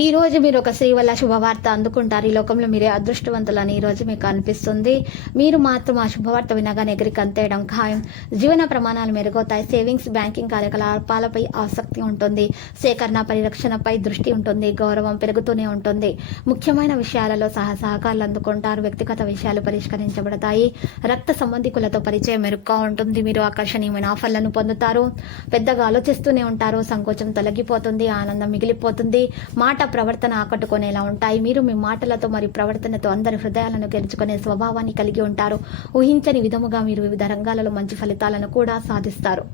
ఈ రోజు మీరు ఒక స్త్రీ వల్ల శుభవార్త అందుకుంటారు. ఈ లోకంలో మీరే అదృష్టవంతులని ఈ రోజు మీకు అనిపిస్తుంది. మీరు మాత్రం ఆ శుభవార్త వినగానే ఎగిరికి అంతేయడం ఖాయం. జీవన ప్రమాణాలు మెరుగవుతాయి. సేవింగ్స్ బ్యాంకింగ్ కార్యకలాపాలపై ఆసక్తి ఉంటుంది. సేకరణ పరిరక్షణపై దృష్టి ఉంటుంది. గౌరవం పెరుగుతూనే ఉంటుంది. ముఖ్యమైన విషయాలలో సహా సహకారాలు అందుకుంటారు. వ్యక్తిగత విషయాలు పరిష్కరించబడతాయి. రక్త సంబంధికులతో పరిచయం మెరుగ్గా ఉంటుంది. మీరు ఆకర్షణీయమైన ఆఫర్లను పొందుతారు. పెద్దగా ఆలోచిస్తూనే ఉంటారు. సంకోచం తొలగిపోతుంది. ఆనందం మిగిలిపోతుంది. మాట ప్రవర్తన ఆకట్టుకునేలా ఉంటాయి. మీరు మీ మాటలతో మరియు ప్రవర్తనతో అందరి హృదయాలను గెలుచుకునే స్వభావాన్ని కలిగి ఉంటారు. ఊహించని విధముగా మీరు వివిధ రంగాలలో మంచి ఫలితాలను కూడా సాధిస్తారు.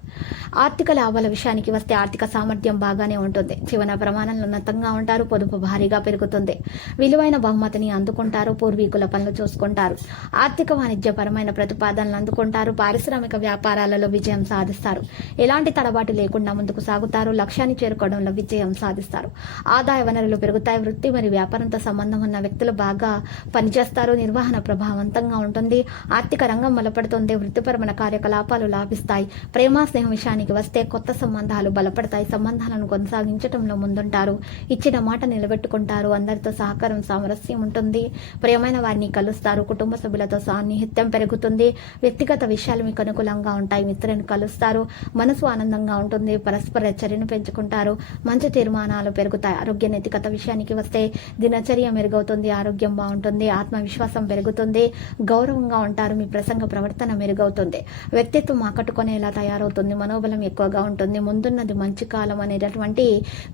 ఆర్థిక లాభాల విషయానికి వస్తే ఆర్థిక సామర్థ్యం బాగానే ఉంటుంది. జీవన ప్రమాణాలు ఉన్నతంగా ఉంటారు. పొదుపు భారీగా పెరుగుతుంది. విలువైన బహుమతిని అందుకుంటారు. పూర్వీకుల పనులు చూసుకుంటారు. ఆర్థిక వాణిజ్యపరమైన ప్రతిపాదనలు అందుకుంటారు. పారిశ్రామిక వ్యాపారాలలో విజయం సాధిస్తారు. ఎలాంటి తడబాటు లేకుండా ముందుకు సాగుతారు. లక్ష్యాన్ని చేరుకోవడంలో విజయం సాధిస్తారు. ఆదాయ వనరు వనరులు పెరుగుతాయి. వృత్తి మరియు వ్యాపారంతో సంబంధం ఉన్న వ్యక్తులు బాగా పనిచేస్తారు. నిర్వహణ ప్రభావవంతంగా ఉంటుంది. ఆర్థిక రంగం బలపడుతుంది వృత్తిపరమైన కార్యకలాపాలు లాభిస్తాయి. ప్రేమ స్నేహం విషయానికి వస్తే కొత్త సంబంధాలు బలపడతాయి. సంబంధాలను కొనసాగించడంలో ముందుంటారు. ఇచ్చిన మాట నిలబెట్టుకుంటారు. అందరితో సహకారం సామరస్యం ఉంటుంది. ప్రియమైన వారిని కలుస్తారు. కుటుంబ సభ్యులతో సాన్నిహిత్యం పెరుగుతుంది. వ్యక్తిగత విషయాలు మీకు అనుకూలంగా ఉంటాయి. మిత్రులను కలుస్తారు. మనసు ఆనందంగా ఉంటుంది. పరస్పర చర్యను పెంచుకుంటారు. మంచి తీర్మానాలు పెరుగుతాయి. ఆరోగ్య నైతికత విషయానికి వస్తే దినచర్య మెరుగవుతుంది ఆరోగ్యం బాగుంటుంది ఆత్మవిశ్వాసం పెరుగుతుంది గౌరవంగా ఉంటారు మీ ప్రసంగ ప్రవర్తన మెరుగవుతుంది. వ్యక్తిత్వం ఆకట్టుకునేలా తయారవుతుంది మనోబలం ఎక్కువగా ఉంటుంది ముందున్నది మంచి కాలం అనేటటువంటి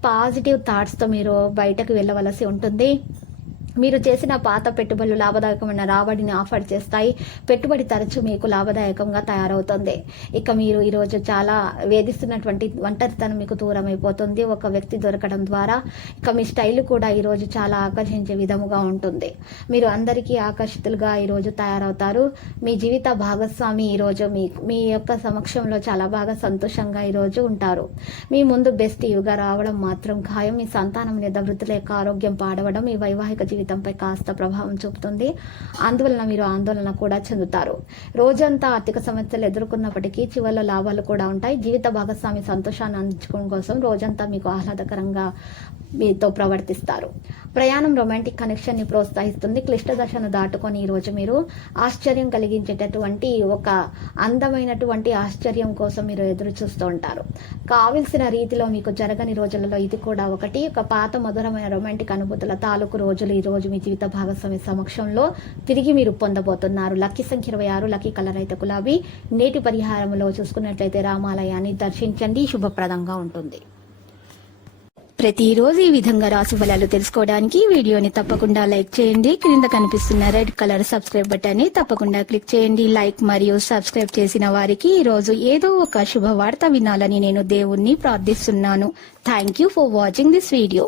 పాజిటివ్ థాట్స్తో మీరు బయటకు వెళ్ళవలసి ఉంటుంది. మీరు చేసిన పాత పెట్టుబడులు లాభదాయకమైన రాబడిని ఆఫర్ చేస్తాయి. పెట్టుబడి తరచు మీకు లాభదాయకంగా తయారవుతుంది. ఇక మీరు ఈరోజు చాలా వేధిస్తున్నటువంటి ఒంటరితనం మీకు దూరం అయిపోతుంది ఒక వ్యక్తి దొరకడం ద్వారా ఇక మీ స్టైల్ కూడా ఈరోజు చాలా ఆకర్షించే విధముగా ఉంటుంది. మీరు అందరికీ ఆకర్షితులుగా ఈరోజు తయారవుతారు. మీ జీవిత భాగస్వామి ఈరోజు మీ మీ యొక్క సమక్షంలో చాలా బాగా సంతోషంగా ఈరోజు ఉంటారు. మీ ముందు బెస్ట్ ఇవిగా రావడం మాత్రం ఖాయం. మీ సంతానం లేదా వృద్ధుల యొక్క ఆరోగ్యం పాడవడం మీ వైవాహిక జీవితం జీవితంపై కాస్త ప్రభావం చూపుతుంది. అందువలన మీరు ఆందోళన కూడా చెందుతారు. రోజంతా ఆర్థిక సమస్యలు ఎదుర్కొన్నప్పటికీ చివరిలో లాభాలు కూడా ఉంటాయి. జీవిత భాగస్వామి సంతోషాన్ని అందించుకోవడం కోసం రోజంతా మీకు ఆహ్లాదకరంగా మీతో ప్రవర్తిస్తారు. ప్రయాణం రొమాంటిక్ కనెక్షన్ని ప్రోత్సహిస్తుంది. క్లిష్ట దశను దాటుకొని ఈరోజు మీరు ఆశ్చర్యం కలిగించేటటువంటి ఒక అందమైనటువంటి ఆశ్చర్యం కోసం మీరు ఎదురు చూస్తూ ఉంటారు. కావలసిన రీతిలో మీకు జరగని రోజులలో ఇది కూడా ఒకటి. ఒక పాత మధురమైన రొమాంటిక్ అనుభూతుల తాలూకు రోజులు ఈరోజు రోజు మీ జీవిత భాగస్వామి సమక్షంలో తిరిగి మీరు పొందబోతున్నారు. లక్కీ సంఖ్య ఇరవై ఆరు లక్కీ కలర్ అయితే గులాబీ. నేటి పరిహారంలో చూసుకున్నట్లయితే రామాలయాన్ని దర్శించండి. శుభప్రదంగా ఉంటుంది. ప్రతిరోజు ఈ విధంగా రాశి ఫలాలు తెలుసుకోవడానికి వీడియోని తప్పకుండా లైక్ చేయండి. క్రింద కనిపిస్తున్న రెడ్ కలర్ సబ్స్క్రైబ్ బటన్ని తప్పకుండా క్లిక్ చేయండి. లైక్ మరియు సబ్స్క్రైబ్ చేసిన వారికి ఈ రోజు ఏదో ఒక శుభవార్త వినాలని నేను దేవుణ్ణి ప్రార్థిస్తున్నాను. Thank you for watching this video